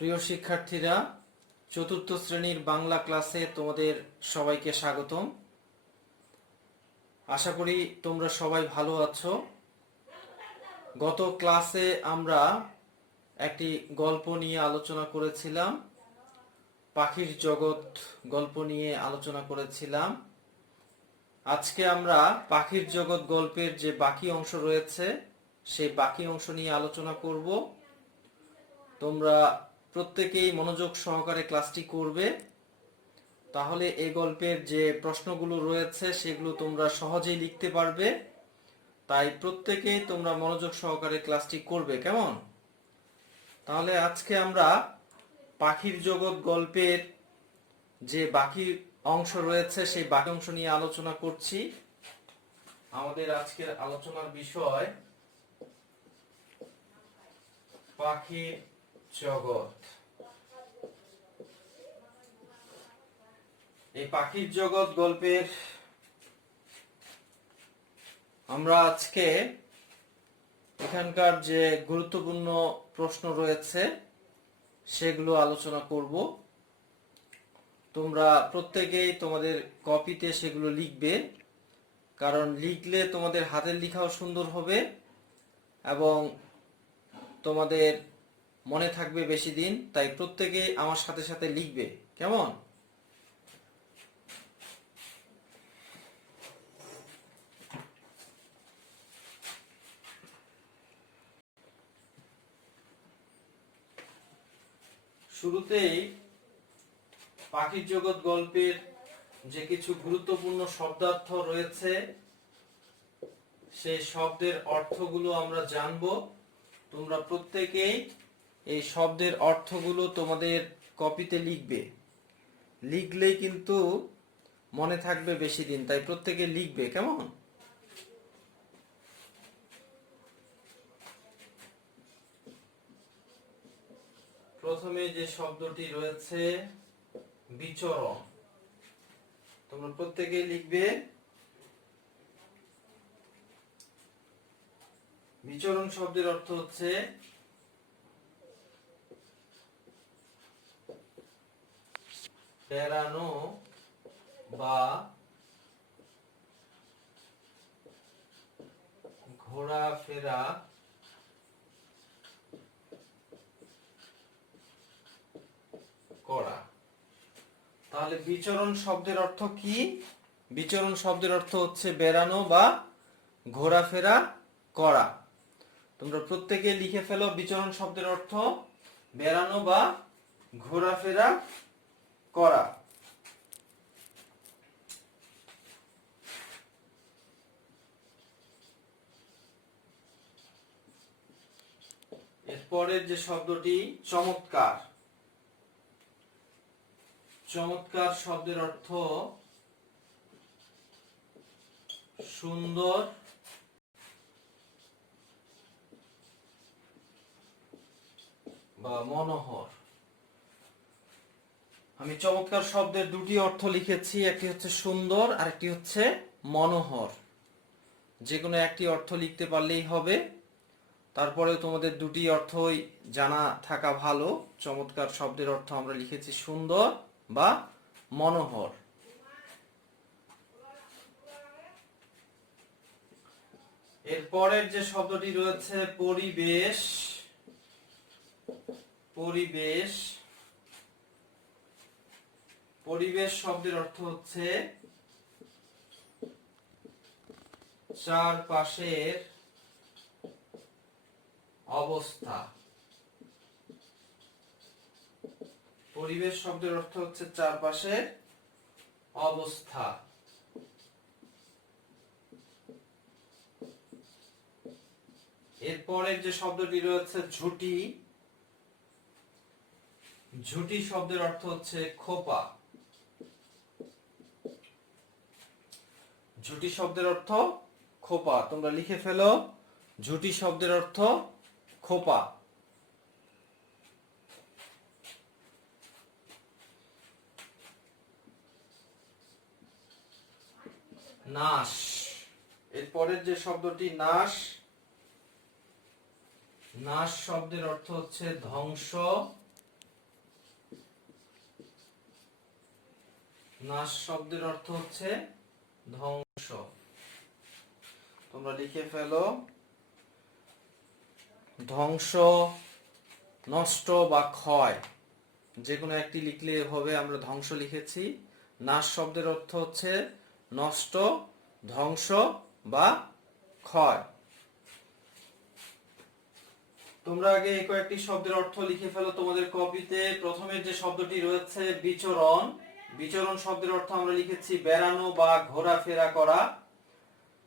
প্রিয় শিক্ষার্থীরা, চতুর্থ শ্রেণীর বাংলা ক্লাসে তোমাদের সবাইকে স্বাগতম। আশা করি তোমরা সবাই ভালো আছো। গত ক্লাসে আমরা একটি গল্প নিয়ে আলোচনা করেছিলাম, পাখির জগৎ গল্প নিয়ে আলোচনা করেছিলাম। আজকে আমরা পাখির জগৎ গল্পের যে বাকি অংশ রয়েছে সেই বাকি অংশ নিয়ে আলোচনা করব। তোমরা প্রত্যেকেই মনোযোগ সহকারে ক্লাসটি করবে, তাহলে এই গল্পের যে প্রশ্নগুলো রয়েছে সেগুলো তোমরা সহজেই লিখতে পারবে। তাই প্রত্যেকেই তোমরা মনোযোগ সহকারে ক্লাসটি করবে, কেমন? তাহলে আজকে আমরা পাখির জগৎ গল্পের যে বাকি অংশ রয়েছে সেই বাকি অংশ নিয়ে আলোচনা করছি। আমাদের আজকের আলোচনার বিষয় পাখির জগৎ। এই পাখির জগৎ গল্পের আমরা আজকে এখানকার যে গুরুত্বপূর্ণ প্রশ্ন রয়েছে সেগুলো আলোচনা করব। তোমরা প্রত্যেকেই তোমাদের কপিতে সেগুলো লিখবে, কারণ লিখলে তোমাদের হাতের লেখাও সুন্দর হবে এবং তোমাদের মনে থাকবে বেশি দিন। তাই প্রত্যেকেই আমার সাথে সাথে লিখবে, কেমন? শুরুতেই পাখির জগৎ গল্পের যে কিছু গুরুত্বপূর্ণ শব্দার্থ রয়েছে সেই শব্দের অর্থগুলো আমরা জানব। তোমরা প্রত্যেকেই এই শব্দের অর্থগুলো তোমাদের কপিতে লিখবে, লিখলেই কিন্তু মনে থাকবে বেশি দিন। তাই প্রত্যেকে লিখবে, কেমন? প্রথমে যে শব্দটি রয়েছে বিচরণ, তোমরা প্রত্যেকে লিখবে। বিচরণ শব্দের অর্থ হচ্ছে বেড়ানো বা ঘোরাফেরা করা। তাহলে বিচরণ শব্দের অর্থ কি? বিচরণ শব্দের অর্থ হচ্ছে বেড়ানো বা ঘোরাফেরা করা। তোমরা প্রত্যেকে লিখে ফেলো বিচরণ শব্দের অর্থ বেড়ানো বা ঘোরাফেরা করা। এরপরের যে শব্দটি চমৎকার। চমৎকার শব্দের অর্থ সুন্দর বা মনোহর। আমি চমৎকার শব্দের দুটি অর্থ লিখেছি, একটি হচ্ছে সুন্দর আর একটি হচ্ছে মনোহর। যে কোনো একটি অর্থ লিখতে পারলেই হবে, তারপরে তোমাদের দুটি অর্থই জানা থাকা ভালো। চমৎকার শব্দের অর্থ আমরা লিখেছি সুন্দর বা মনোহর। এরপরের যে শব্দটি রয়েছে পরিবেশ। পরিবেশ পরিবেশ শব্দের অর্থ হচ্ছে চারপাশের অবস্থা। পরিবেশ শব্দের অর্থ হচ্ছে চারপাশের অবস্থা। এরপরের যে শব্দটি রয়েছে ঝুঁটি। ঝুঁটি শব্দের অর্থ হচ্ছে খোপা। ঝুঁটি শব্দের অর্থ খোপা। তোমরা লিখে ফেলো ঝুঁটি শব্দের অর্থ খোপা। নাশ। এরপরের যে শব্দটি নাশ। নাশ শব্দের অর্থ হচ্ছে ধ্বংস নাশ শব্দের অর্থ হচ্ছে ধ্বংস। তোমরা লিখে ফেলো, ধ্বংস, নষ্ট বা ক্ষয়, যে কোনো একটি লিখলে হবে। আমরা ধ্বংস লিখেছি। নাশ শব্দের অর্থ হচ্ছে নষ্ট, ধ্বংস বা ক্ষয়। তোমরা আগে এই কয়েকটি শব্দের অর্থ লিখে ফেলো তোমাদের কপিতে। প্রথমে যে শব্দটি রয়েছে বিচরণ, বিচরণ শব্দের অর্থ আমরা লিখেছি বেড়ানো বা ঘোরাফেরা করা।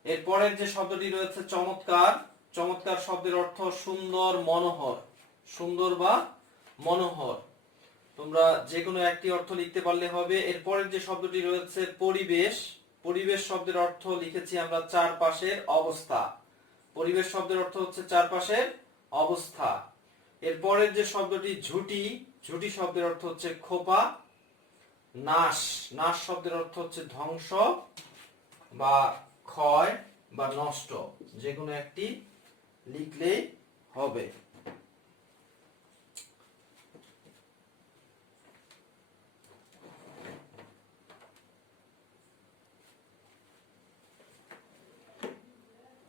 এরপরের যে শব্দটি রয়েছে চমৎকার, চমৎকার শব্দের অর্থ সুন্দর, মনোহর, সুন্দর বা মনোহর। তোমরা যে কোনো একটি অর্থ লিখতে পারলে হবে। এরপরের যে শব্দটি রয়েছে পরিবেশ, পরিবেশ শব্দের অর্থ লিখেছি আমরা চারপাশের অবস্থা। পরিবেশ শব্দের অর্থ হচ্ছে চারপাশের অবস্থা। এরপরের যে শব্দটি ঝুঁটি, ঝুঁটি শব্দের অর্থ হচ্ছে খোপা। নাশ, নাশ শব্দের অর্থ হচ্ছে ধ্বংস বা ক্ষয় বা নষ্ট, যে কোনো একটি লিখলেই হবে।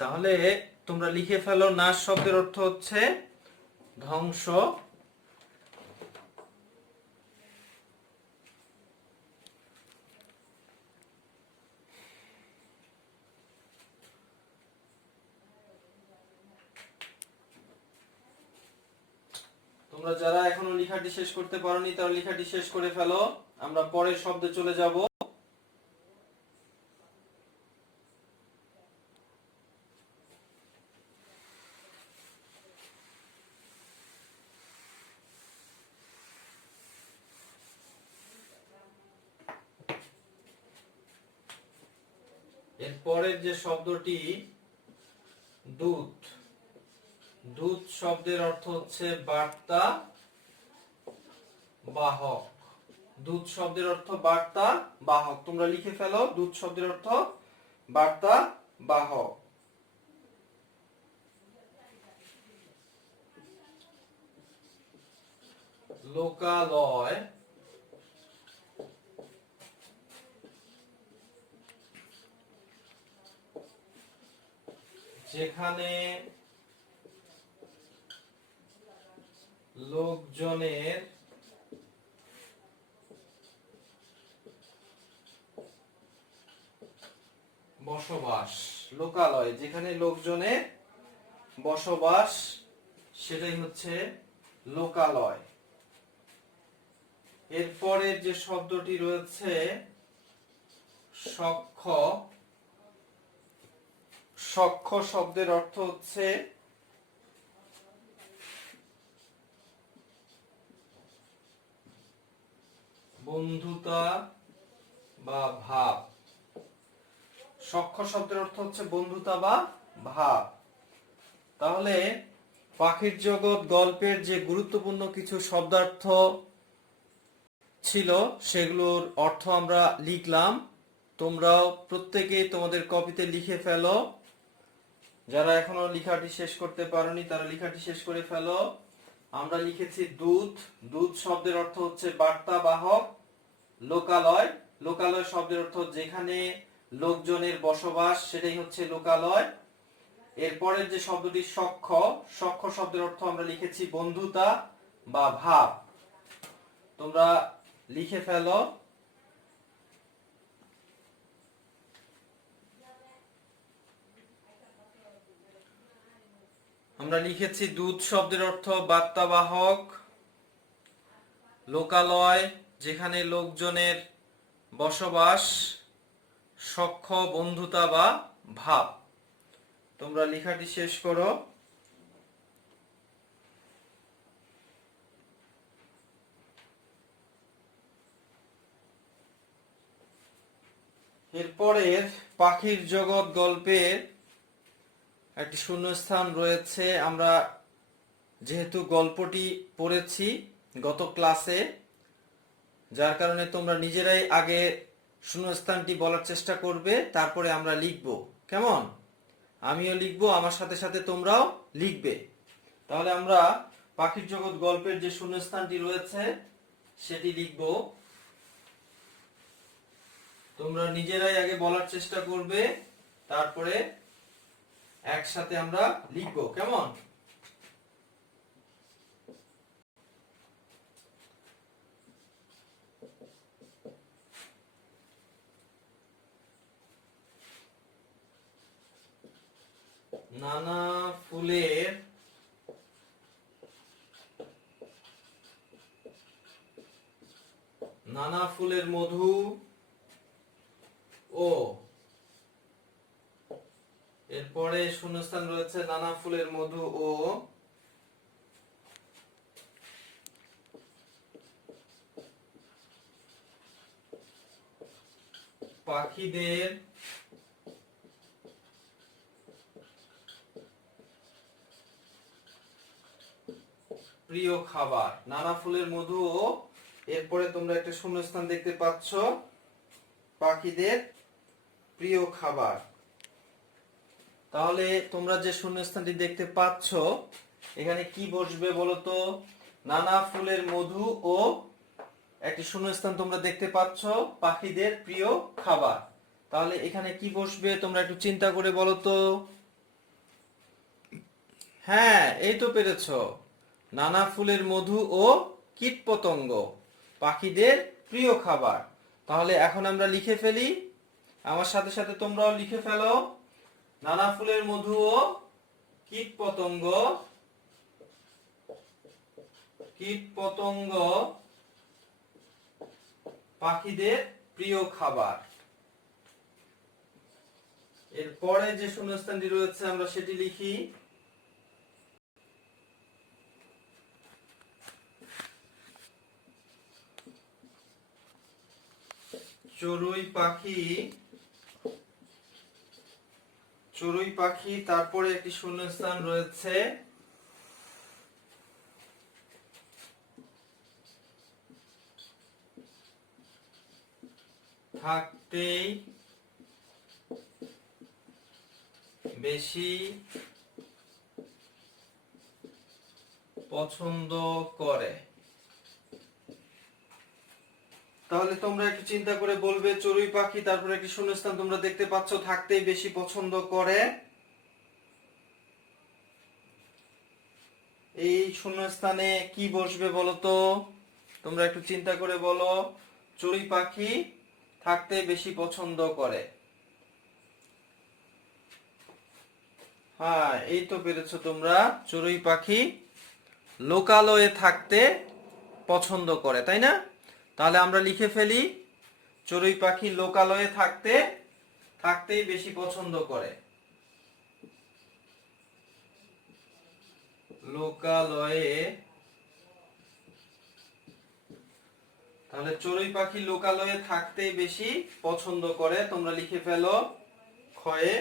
তাহলে তোমরা লিখে ফেলো, নাশ শব্দের অর্থ হচ্ছে ধ্বংস, তোমরা যারা এখনো লেখাটি শেষ করতে পারোনি তারা লেখাটি শেষ করে ফেলো। আমরা পরের শব্দে চলে যাব। এরপরের যে শব্দটি দূত, দূত শব্দের অর্থ হচ্ছে বার্তা বাহক। দূত শব্দের অর্থ বার্তা বাহক। তোমরা লিখে ফেলো, দূত শব্দের অর্থ বার্তা বাহক। লোকালয়, যেখানে লোকজনের বসবাস। লোকালয়, যেখানে লোকজনের বসবাস, সেটাই হচ্ছে লোকালয়। এরপরের যে শব্দটি রয়েছে সখ্য, সখ্য শব্দের অর্থ হচ্ছে বন্ধুতা বা ভাব। সখ্য শব্দের অর্থ হচ্ছে বন্ধুতা বা ভাব। তাহলে পাখির জগৎ গল্পের যে গুরুত্বপূর্ণ কিছু শব্দার্থ ছিল সেগুলোর অর্থ আমরা লিখলাম। তোমরাও প্রত্যেকেই তোমাদের কপিতে লিখে ফেলো। যারা এখনো লেখাটি শেষ করতে পারোনি তারা লেখাটি শেষ করে ফেলো। আমরা লিখেছি দূত, দূত শব্দের অর্থ হচ্ছে বার্তা বাহক। লোকালয়, লোকালয় শব্দের অর্থ যেখানে লোকজনের বসবাস, সেটাই হচ্ছে লোকালয়। এরপরের যে শব্দটি সখ্য, সখ্য শব্দের অর্থ আমরা লিখেছি বন্ধুতা বা ভাব। তোমরা লিখে ফেলো। আমরা লিখেছি দূত শব্দের অর্থ বার্তাবাহক, লোকালয় যেখানে লোকজনের বসবাস, সখ্য বন্ধুতা বা ভাব। তোমরা লেখাটি শেষ করো। এরপরের পাখির জগৎ গল্পের একটি শূন্যস্থান রয়েছে। আমরা যেহেতু গল্পটি পড়েছি গত ক্লাসে, যার কারণে তোমরা নিজেরাই আগে শূন্যস্থানটি বলার চেষ্টা করবে, তারপরে আমরা লিখব। কেমন? আমিও লিখব, আমার সাথে সাথে তোমরাও লিখবে। তাহলে আমরা পাখির জগৎ গল্পের যে শূন্যস্থানটি রয়েছে সেটি লিখব। তোমরা নিজেরাই আগে বলার চেষ্টা করবে, তারপরে একসাথে আমরা লিখবো, কেমন? নানা ফুলের মধু ও, এরপরে শূন্যস্থান রয়েছে নানা ফুলের মধু ও পাখিদের প্রিয় খাবার। নানা ফুলের মধু ও, এরপরে তোমরা একটা শূন্যস্থান দেখতে পাচ্ছ, পাখিদের প্রিয় খাবার। তাহলে তোমরা যে শূন্যস্থানটি দেখতে পাচ্ছ, এখানে কি বসবে বলো তো? নানা ফুলের মধু ও একটি শূন্যস্থান তোমরা দেখতে পাচ্ছ, পাখিদের প্রিয় খাবার। তাহলে এখানে কি বসবে তোমরা একটু চিন্তা করে বলো তো। হ্যাঁ, এই তো পেরেছো। নানা ফুলের মধু ও কীটপতঙ্গ পাখিদের প্রিয় খাবার। তাহলে এখন আমরা লিখে ফেলি, আমার সাথে সাথে তোমরাও লিখে ফেলো। নানা ফুলের মধু ও কীটপতঙ্গ পাখিদের প্রিয় খাবার। এরপরে যে শূন্যস্থানটি রয়েছে আমরা সেটি লিখি। চড়ুই পাখি, তারপরে একটি শূন্যস্থান রয়েছে থাকতেই বেশি পছন্দ করে। তাহলে তোমরা একটু চিন্তা করে বলবে, চড়ুই পাখি, তারপরে একটি শূন্যস্থান তোমরা দেখতে পাচ্ছ, থাকতেই বেশি পছন্দ করে। এই শূন্যস্থানে কি বসবে বলো তো? তোমরা একটু চিন্তা করে বলো। চড়ুই পাখি থাকতে বেশি পছন্দ করে। হ্যাঁ, এই তো পেরেছো তোমরা। চড়ুই পাখি লোকালয়ে থাকতে পছন্দ করে, তাই না? তাহলে আমরা লিখে ফেলি, চড়ুই পাখি লোকালয়ে থাকতেই বেশি পছন্দ করে। লোকালয়ে, তাহলে চড়ুই পাখি লোকালয়ে থাকতেই বেশি পছন্দ করে, তোমরা লিখে ফেলো ক্ষয়ে।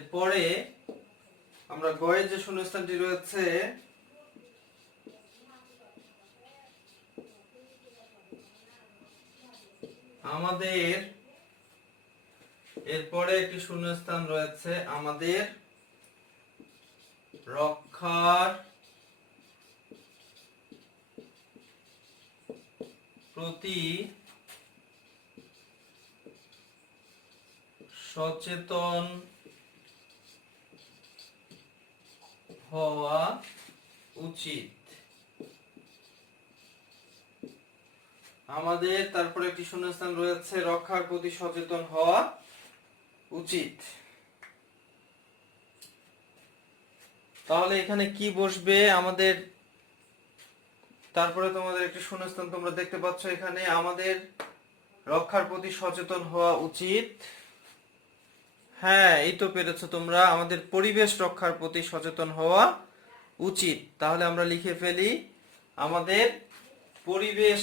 এরপরে আমরা গয়ের যে শূন্যস্থানটি রয়েছে, আমাদের, এরপরে একটি শূন্যস্থান রয়েছে আমাদের রক্ষার প্রতি সচেতন হওয়া উচিত। আমাদের, তারপরে একটি শূন্যস্থান রয়েছে রক্ষার প্রতি সচেতন হওয়া উচিত। তাহলে এখানে কি বসবে আমাদের? তারপরে তোমাদের একটি শূন্যস্থান তোমরা দেখতে পাচ্ছ, এখানে আমাদের রক্ষার প্রতি সচেতন হওয়া উচিত। হ্যাঁ, এই তো পেরেছো তোমরা, আমাদের পরিবেশ রক্ষার প্রতি সচেতন হওয়া উচিত। তাহলে আমরা লিখে ফেলি, আমাদের পরিবেশ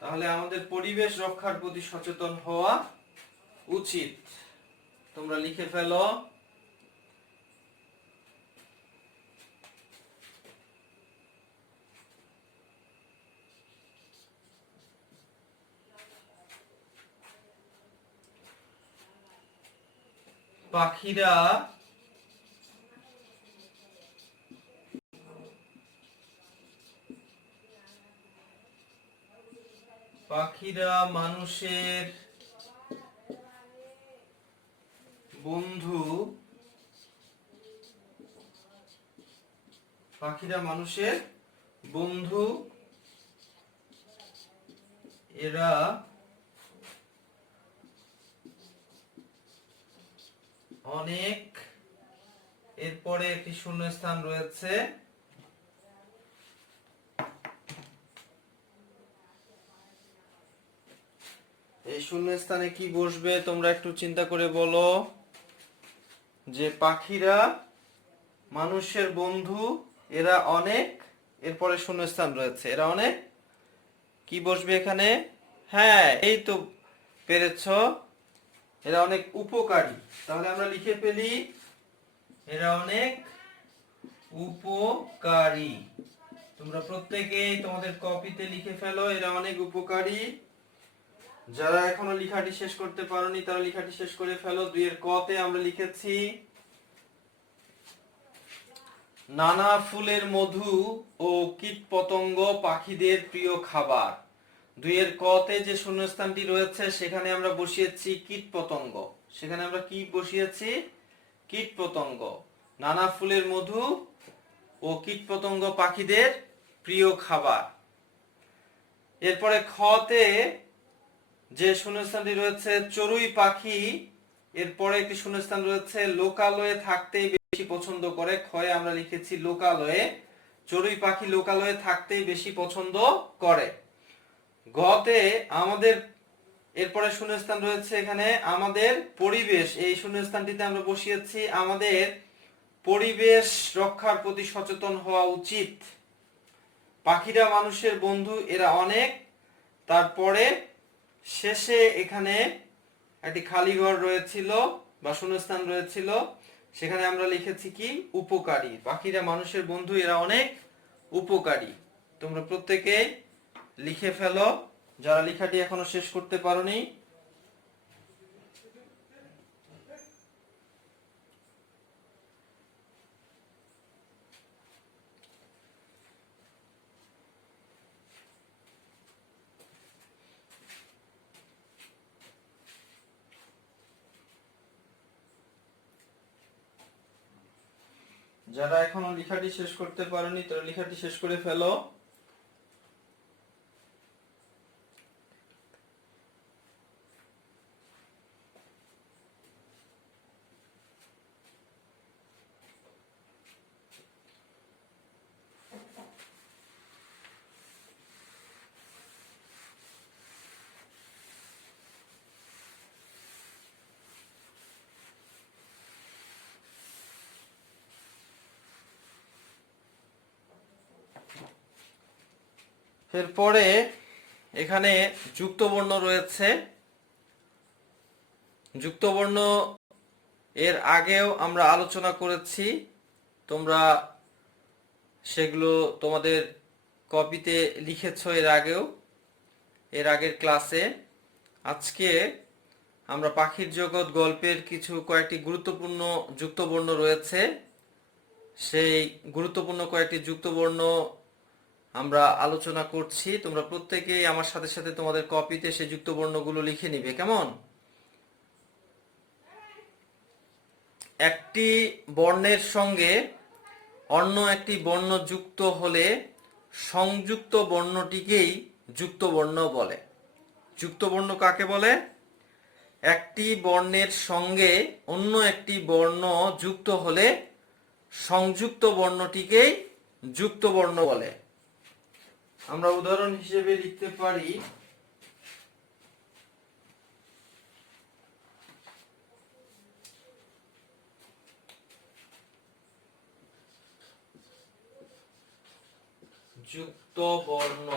তাহলে আমাদের পরিবেশ রক্ষার প্রতি সচেতন হওয়া উচিত। তোমরা লিখে ফেলো। পাখিরা মানুষের বন্ধু, এরা অনেক, এরপরে একটি শূন্যস্থান রয়েছে, এই শূন্যস্থানে কি বসবে তোমরা একটু চিন্তা করে বলো। যে পাখিরা মানুষের বন্ধু, এরা অনেক, এরপরে শূন্যস্থান রয়েছে, এরা অনেক, কি বসবে এখানে? হ্যাঁ, এই তো পেরেছ, এরা অনেক উপকারী। তাহলে আমরা লিখে ফেলি, এরা অনেক উপকারী। তোমরা প্রত্যেকেই তোমাদের কপিতে লিখে ফেলো, এরা অনেক উপকারী। যারা এখনো লেখাটি শেষ করতে পারোনি তারা লেখাটি শেষ করে ফেলো। 2 এর ক তে আমরা লিখেছি নানা ফুলের মধু ও কীটপতঙ্গ পাখিদের প্রিয় খাবার। 2 এর ক তে যে শূন্যস্থানটি রয়েছে সেখানে আমরা বসিয়েছি কীটপতঙ্গ, সেখানে আমরা কি বসিয়েছি? কীটপতঙ্গ। নানা ফুলের মধু ও কীটপতঙ্গ পাখিদের প্রিয় খাবার। এরপরে খ তে যে শূন্যস্থানটি রয়েছে চড়ুই পাখি, এরপরে একটি শূন্যস্থান রয়েছে লোকালয়ে থাকতেই বেশি পছন্দ করে। ক্ষয়ে আমরা লিখেছি লোকালয়ে, চড়ুই পাখি লোকালয়ে থাকতেই বেশি পছন্দ করে। গ তে আমাদের, এরপরে শূন্যস্থান রয়েছে এখানে আমাদের পরিবেশ, এই শূন্যস্থানটিতে আমরা বসিয়েছি আমাদের পরিবেশ রক্ষার প্রতি সচেতন হওয়া উচিত। পাখিরা মানুষের বন্ধু, এরা অনেক, তারপরে শেষে এখানে একটি খালি ঘর রয়েছিল বা শূন্যস্থান রয়েছিল, সেখানে আমরা লিখেছি কি? উপকারী। পাখিরা মানুষের বন্ধু, এরা অনেক উপকারী। তোমরা প্রত্যেকে লিখে ফেলো যারা লেখাটি এখনো শেষ করতে পারোনি। যারা এখনো লেখাটি শেষ করতে পারোনি তারা লেখাটি শেষ করে ফেলো। এরপরে এখানে যুক্ত বর্ণ রয়েছে। যুক্ত বর্ণ এর আগেও আমরা আলোচনা করেছি, তোমরা সেগুলো তোমাদের কপিতে লিখেছো এর আগের ক্লাসে। আজকে আমরা পাখির জগৎ গল্পের কয়েকটি গুরুত্বপূর্ণ যুক্ত বর্ণ রয়েছে, সেই গুরুত্বপূর্ণ কয়েকটি যুক্ত বর্ণ আমরা আলোচনা করছি। তোমরা প্রত্যেকেই আমার সাথে সাথে তোমাদের কপিতে সেই যুক্ত বর্ণগুলো লিখে নিবে, কেমন? একটি বর্ণের সঙ্গে অন্য একটি বর্ণ যুক্ত হলে সংযুক্ত বর্ণটিকেই যুক্ত বর্ণ বলে। যুক্ত বর্ণ কাকে বলে? একটি বর্ণের সঙ্গে অন্য একটি বর্ণ যুক্ত হলে সংযুক্ত বর্ণটিকেই যুক্ত বর্ণ বলে। আমরা উদাহরণ হিসেবে লিখতে পারি যুক্ত বর্ণ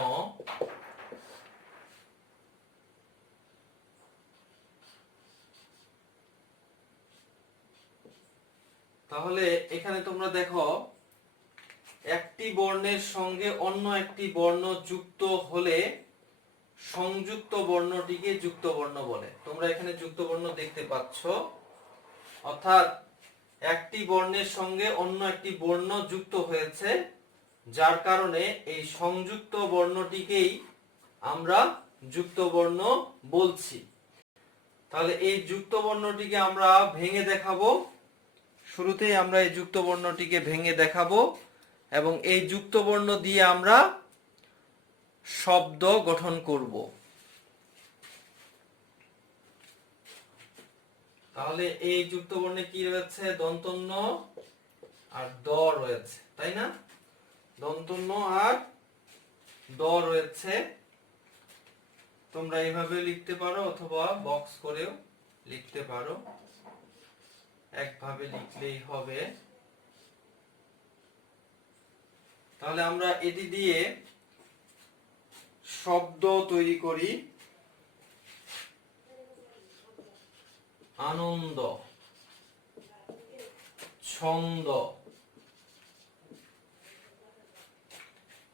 তাহলে এখানে তোমরা দেখো একটি বর্ণের সঙ্গে অন্য একটি বর্ণ যুক্ত হলে সংযুক্ত বর্ণটিকে যুক্ত বর্ণ বলে। তোমরা এখানে যুক্ত বর্ণ দেখতে পাচ্ছ, অর্থাৎ একটি বর্ণের সঙ্গে অন্য একটি বর্ণ যুক্ত হয়েছে, যার কারণে এই সংযুক্ত বর্ণটিকেই আমরা যুক্ত বর্ণ বলছি। তাহলে এই যুক্ত বর্ণটিকে আমরা ভেঙে দেখাবো। শুরুতেই আমরা এই যুক্ত বর্ণটিকে ভেঙে দেখাবো এবং এই যুক্ত বর্ণ দিয়ে আমরা শব্দ গঠন করব। তাহলে এই যুক্ত বর্ণে কি রয়েছে? দন্ত্য ন আর দ রয়েছে, তাই না? দন্ত্য ন আর দ রয়েছে। তোমরা এইভাবে লিখতে পারো অথবা বক্স করেও লিখতে পারো, একভাবে লিখলেই হবে। তাহলে আমরা এটি দিয়ে শব্দ তৈরি করি। আনন্দ, ছন্দ।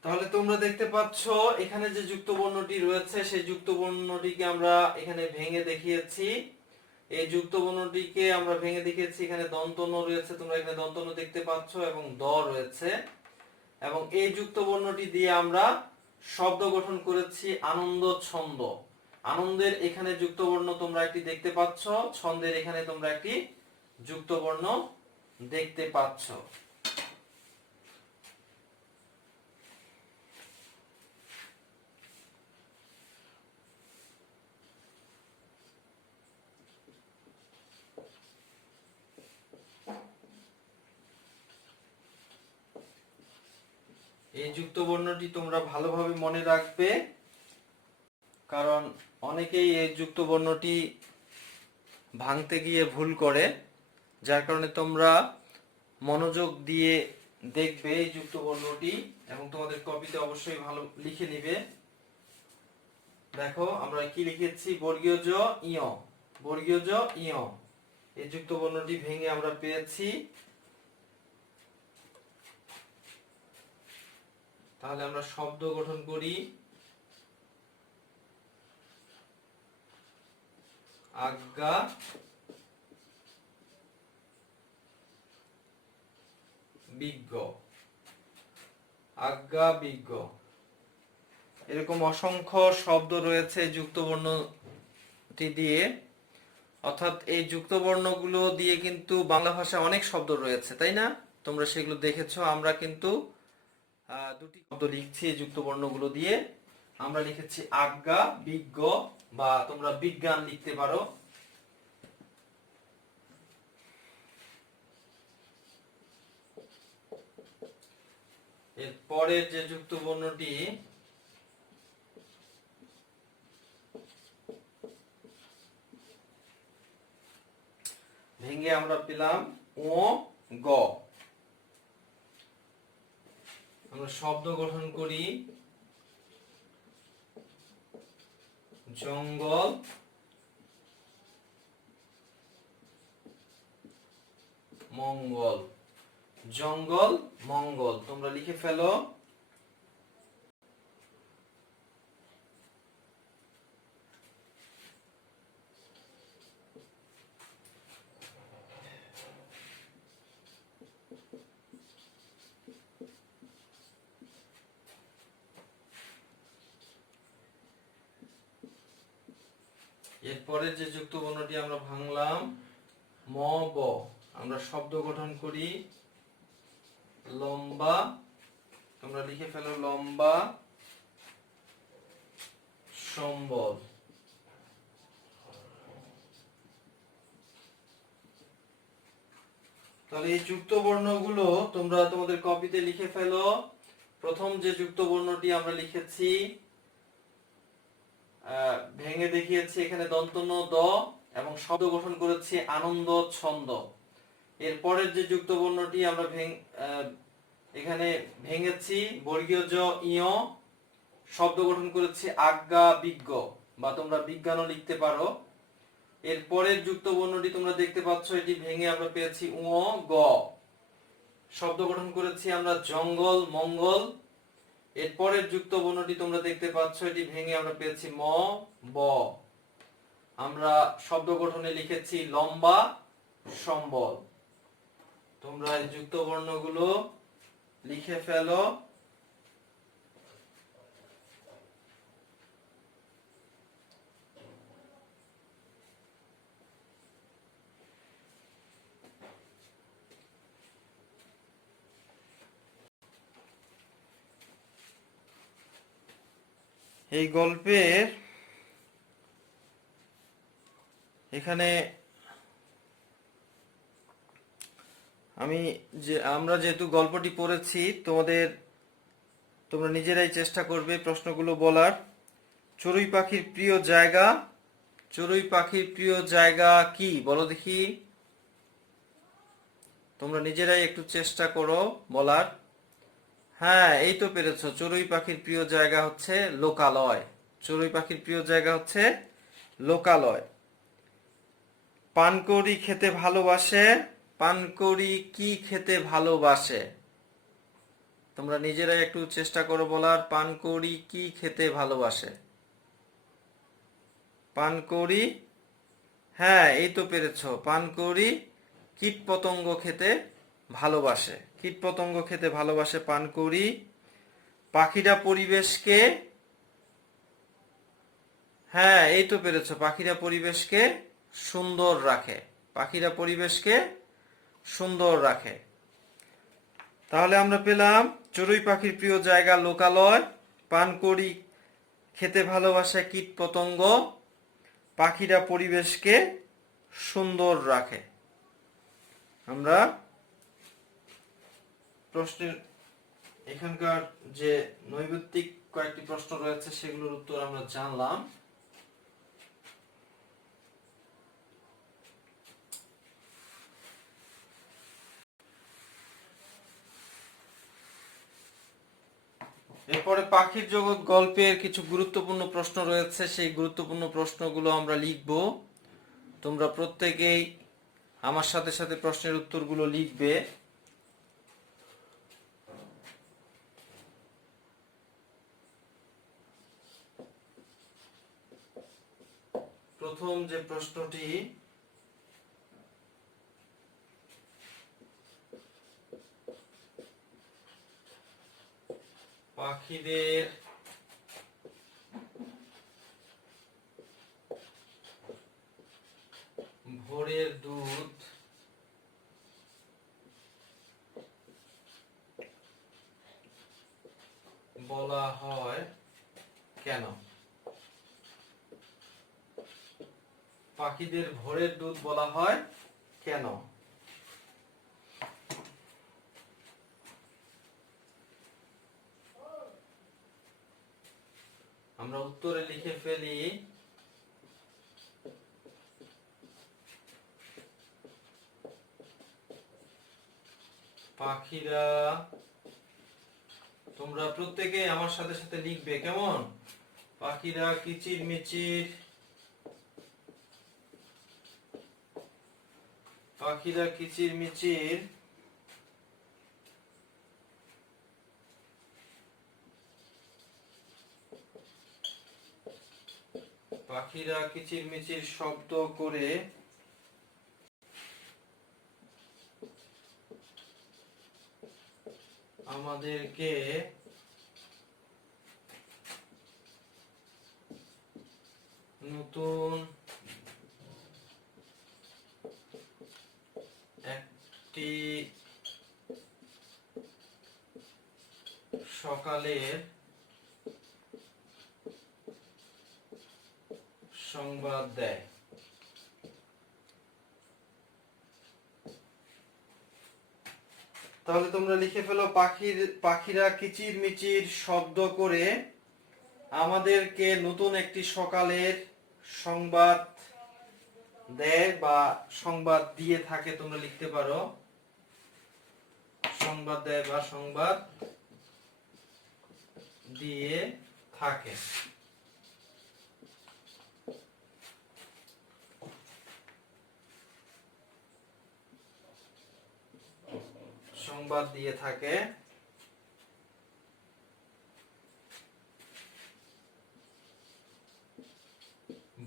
তাহলে তোমরা দেখতে পাচ্ছ এখানে যে যুক্ত বর্ণটি রয়েছে সেই যুক্ত বর্ণটিকে আমরা এখানে ভেঙে দেখিয়েছি। এই যুক্ত বর্ণটিকে আমরা ভেঙে দেখিয়েছি। এখানে দন্ত্য ন রয়েছে, তোমরা এখানে দন্ত্য ন দেখতে পাচ্ছ, এবং দ রয়েছে। এবং এই যুক্ত বর্ণটি দিয়ে আমরা শব্দ গঠন করেছি আনন্দ, ছন্দ। আনন্দের এখানে যুক্ত বর্ণ তোমরা একটি দেখতে পাচ্ছ, ছন্দের এখানে তোমরা একটি যুক্ত বর্ণ দেখতে পাচ্ছ। এই যুক্ত বর্ণটি তোমরা ভালোভাবে মনে রাখবে, কারণ অনেকেই এই যুক্ত বর্ণটি ভাঙতে গিয়ে ভুল করে, যার কারণে তোমরা মনোযোগ দিয়ে দেখবে এই যুক্ত বর্ণটি এবং তোমাদের কপিতে অবশ্যই ভালো লিখে নিবে। দেখো আমরা কি লিখেছি? বর্গীয় জ ইয়, বর্গীয় জ ইয়। এই যুক্ত বর্ণটি ভেঙে আমরা পেয়েছি। তাহলে আমরা শব্দ গঠন করি। আজ্ঞা, বিজ্ঞ, আজ্ঞা, বিজ্ঞ। এরকম অসংখ্য শব্দ রয়েছে যুক্ত বর্ণটি দিয়ে। অর্থাৎ এই যুক্ত বর্ণগুলো দিয়ে কিন্তু বাংলা ভাষায় অনেক শব্দ রয়েছে, তাই না? তোমরা সেগুলো দেখেছো। আমরা কিন্তু দুটি শব্দ লিখছি এই যুক্ত বর্ণগুলো দিয়ে। আমরা লিখেছি আজ্ঞা, বিজ্ঞ, বা তোমরা বিজ্ঞান লিখতে পারো। এর পরের যে যুক্ত বর্ণটি ভেঙে আমরা পেলাম ও গ। আমরা শব্দ গঠন করি জঙ্গল, মঙ্গল। জঙ্গল, মঙ্গল তোমরা লিখে ফেলো। এরপরে যে যুক্ত বর্ণটি আমরা ভাঙলাম ম ব। আমরা শব্দ গঠন করি লম্বা, তোমরা লিখে ফেলো লম্বা, সম্বল। তাহলে এই যুক্ত বর্ণগুলো তোমরা তোমাদের কপিতে লিখে ফেলো। প্রথম যে যুক্ত বর্ণটি আমরা লিখেছি, ভেঙে দেখিয়েছি এখানে দন্ত্য ন দ এবং শব্দ গঠন করেছি আনন্দ, ছন্দ। এরপরের যে যুক্ত বর্ণটি আমরা এখানে ভেঙেছি বর্গীয় জ ইয়, শব্দ গঠন করেছি আজ্ঞা, বিজ্ঞ, বা তোমরা বিজ্ঞানও লিখতে পারো। এরপরের যুক্ত বর্ণটি তোমরা দেখতে পাচ্ছ, এটি ভেঙে আমরা পেয়েছি উ গ, শব্দ গঠন করেছি আমরা জঙ্গল, মঙ্গল। এরপরের যুক্ত বর্ণটি তোমরা দেখতে পাচ্ছ, এটি ভেঙে আমরা পেয়েছি ম ব। আমরা শব্দ গঠনে লিখেছি লম্বা, সম্বল। তোমরা এই যুক্ত বর্ণগুলো লিখে ফেলো। এই গল্পের এখানে আমরা যেহেতু গল্পটি পড়েছি, তোমরা নিজেরাই চেষ্টা করবে প্রশ্নগুলো বলার। চড়ুই পাখির প্রিয় জায়গা, চড়ুই পাখির প্রিয় জায়গা কি বলো দেখি। তোমরা নিজেরাই একটু চেষ্টা করো বলার। হ্যাঁ, এই তো পেরেছো। চড়ুই পাখির প্রিয় জায়গা হচ্ছে লোকালয়। চড়ুই পাখির প্রিয় জায়গা হচ্ছে লোকালয়। পানকৌড়ি খেতে ভালোবাসে, পানকৌড়ি কি খেতে ভালোবাসে? তোমরা নিজেরাই একটু চেষ্টা করো বলার। পানকৌড়ি কি খেতে ভালোবাসে? পানকৌড়ি, হ্যাঁ এই তো পেরেছো। পানকৌড়ি কীটপতঙ্গ খেতে ভালোবাসে। কীটপতঙ্গ খেতে ভালোবাসে পানকৌড়ি। পাখিরা পরিবেশকে, হ্যাঁ এই তো পেরেছো। পাখিরা পরিবেশকে সুন্দর রাখে। পাখিরা পরিবেশকে সুন্দর রাখে। তাহলে আমরা পেলাম চড়ুই পাখির প্রিয় জায়গা লোকালয়, পানকৌড়ি খেতে ভালোবাসে কীটপতঙ্গ, পাখিরা পরিবেশকে সুন্দর রাখে। আমরা প্রশ্নের এখানকার যে নৈর্ব্যক্তিক কয়েকটি প্রশ্ন রয়েছে সেগুলোর উত্তর আমরা জানলাম। এরপরে পাখির জগৎ গল্পের কিছু গুরুত্বপূর্ণ প্রশ্ন রয়েছে, সেই গুরুত্বপূর্ণ প্রশ্নগুলো আমরা লিখব। তোমরা প্রত্যেকেই আমার সাথে সাথে প্রশ্নের উত্তরগুলো লিখবে। প্রথম যে প্রশ্নটি, পাখিদের ভোরের দুধ বলা হয় কেন? পাখিদের ভোরের দুধ বলা হয় কেন? আমরা উত্তরে লিখে ফেলি পাখিরা, তোমরা প্রত্যেকে আমার সাথে সাথে লিখবে কেমন? পাখিরা কিচিরমিচির, পাখিরা কিচিরমিচির পাখিরা কিচিরমিচির শব্দ করে আমাদেরকে নতুন একটি সকালের সংবাদ দেয়। তাহলে তোমরা লিখে ফেলো পাখিরা কিচিরমিচির শব্দ করে আমাদেরকে নতুন একটি সকালের সংবাদ দেয় বা সংবাদ দিয়ে থাকে। তোমরা লিখতে পারো সংবাদ দেয় বা সংবাদ দিয়ে থাকে। সংবাদ দিয়ে থাকে।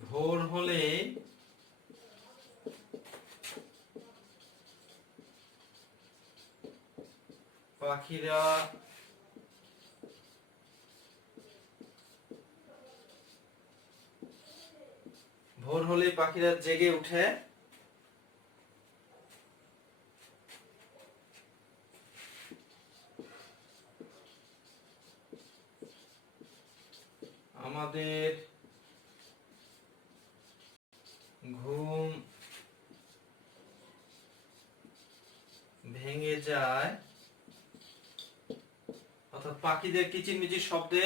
ভোর হলে পাখিরা ভোর হলে পাখিরা জেগে উঠে। আমাদের ঘুম ভেঙে যায়, অর্থাৎ পাখিদের কিচিরমিচির শব্দে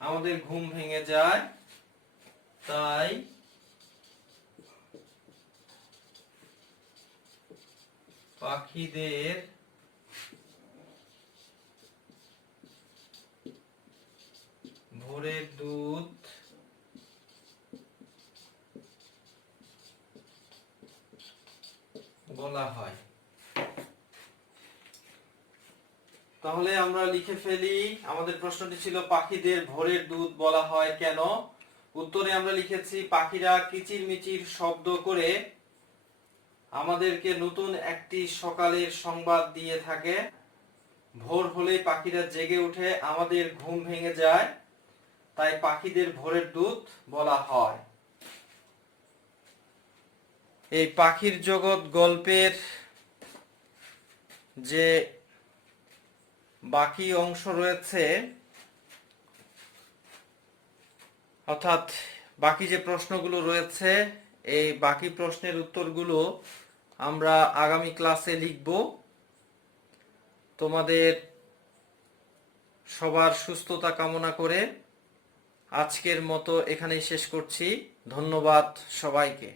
আমাদের ঘুম ভেঙে যায়, তাই পাখিদের ভোরের দুধ বলা হয়। তাহলে আমরা লিখে ফেলি, আমাদের প্রশ্নটি ছিল পাখিদের ভোরের দুধ বলা হয় কেন। উত্তরে আমরা লিখেছি পাখিরা কিচিরমিচির শব্দ করে আমাদেরকে নতুন একটি সকালের সংবাদ দিয়ে থাকে। ভোর হলে পাখিরা জেগে উঠে, আমাদের ঘুম ভেঙে যায়, তাই পাখিদের ভোরের দুধ বলা হয়। এই পাখির জগৎ গল্পের যে বাকি অংশ রয়েছে, অর্থাৎ বাকি যে প্রশ্নগুলো রয়েছে, এই বাকি প্রশ্নের উত্তরগুলো আমরা আগামী ক্লাসে লিখব। তোমাদের সবার সুস্থতা কামনা করে আজকের মতো এখানেই শেষ করছি। ধন্যবাদ সবাইকে।